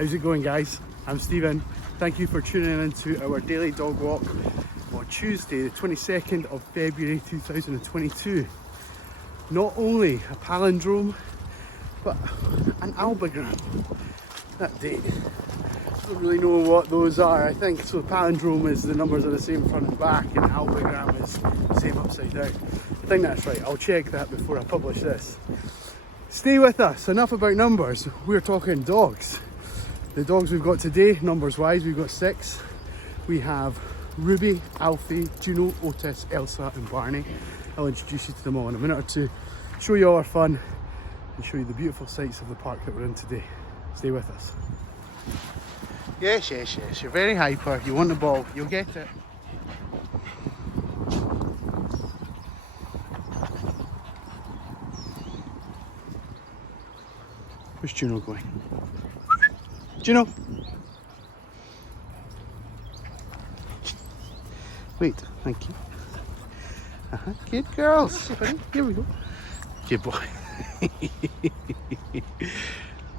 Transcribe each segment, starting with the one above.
How's it going, guys? I'm Stephen. Thank you for tuning in to our daily dog walk on Tuesday, the 22nd of February 2022. Not only a palindrome, but an AMBIGRAM. That date. I don't really know what those are. I think so. Palindrome is the numbers are the same front and back, and AMBIGRAM is the same upside down. I think that's right. I'll check that before I publish this. Stay with us. Enough about numbers. We're talking dogs. The dogs we've got today, numbers wise, we've got 6. We have Ruby, Alfie, Juno, Otis, Elsa and Barney. I'll introduce you to them all in a minute or two, show you all our fun and show you the beautiful sights of the park that we're in today. Stay with us. Yes, you're very hyper. You want the ball, you'll get it. Where's Juno going? Juno! Wait, thank you. Good girls. Here we go. Good boy.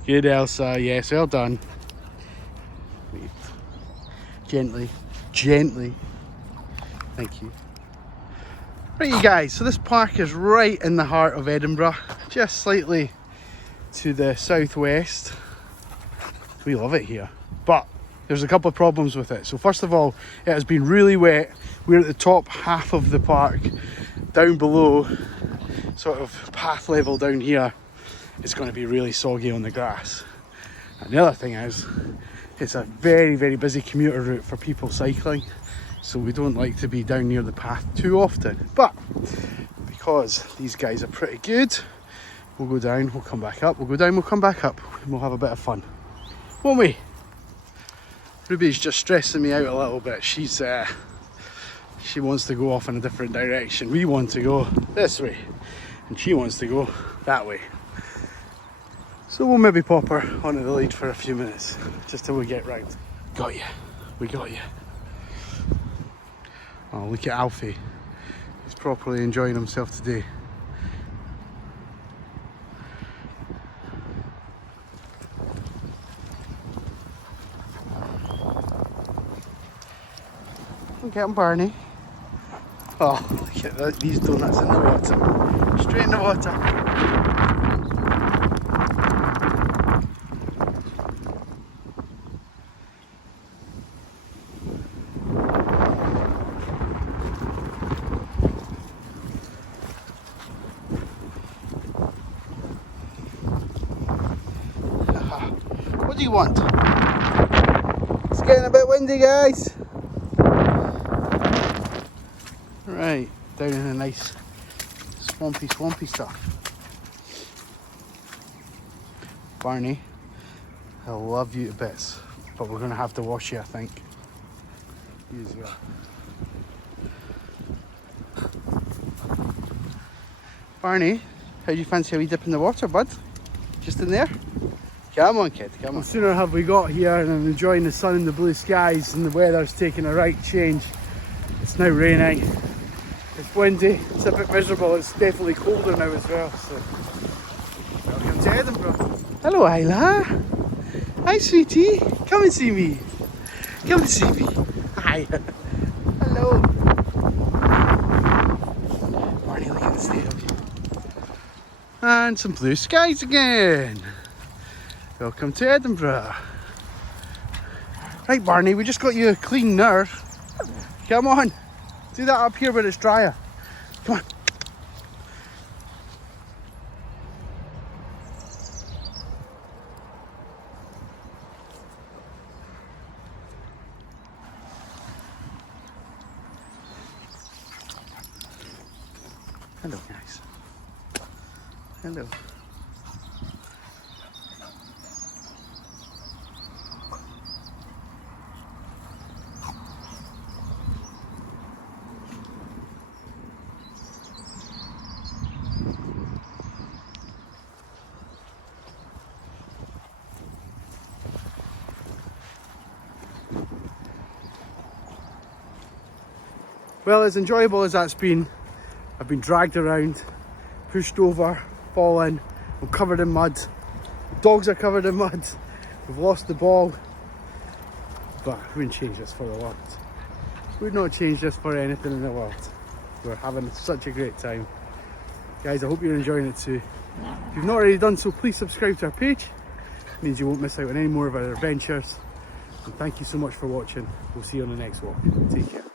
Good Elsa, yes, well done. Wait. Gently. Thank you. Right, you guys, so this park is right in the heart of Edinburgh, just slightly to the southwest. We love it here, but there's a couple of problems with it. So first of all, it has been really wet. We're at the top half of the park. Down below, sort of path level down here, it's going to be really soggy on the grass. And the other thing is, it's a very, very busy commuter route for people cycling. So we don't like to be down near the path too often. But because these guys are pretty good, we'll go down, we'll come back up, we'll go down, we'll come back up, and we'll have a bit of fun. Won't we? Ruby's just stressing me out a little bit. She wants to go off in a different direction. We want to go this way, and she wants to go that way. So we'll maybe pop her onto the lead for a few minutes, just till we get round. Got you. We got you. Oh, look at Alfie. He's properly enjoying himself today. Look at him, Barney. Oh, look at that, these donuts in the water. Straight in the water. What do you want? It's getting a bit windy, guys. Right, down in a nice swampy stuff. Barney, I love you to bits, but we're going to have to wash you, I think. You as well. Barney, how do you fancy a wee dip in the water, bud? Just in there? Come on, kid, come on. No sooner have we got here and I'm enjoying the sun and the blue skies and the weather's taking a right change. It's now raining. It's windy, it's a bit miserable, it's definitely colder now as well, so welcome to Edinburgh. Hello Isla. Hi sweetie, come and see me. Come and see me. Hi. Hello. Barney, look at the state of you. And some blue skies again. Welcome to Edinburgh. Right Barney, we just got you a clean nurse. Come on. Do that up here where it's drier. Come on. Hello, guys. Hello. Well, as enjoyable as that's been, I've been dragged around, pushed over, fallen, I'm covered in mud, dogs are covered in mud, We've lost the ball, but I wouldn't change this for the world. Would not change this for anything in the world. We're having such a great time. Guys, I hope you're enjoying it too. If you've not already done so, please subscribe to our page. It means you won't miss out on any more of our adventures. And thank you so much for watching. We'll see you on the next walk. Take care.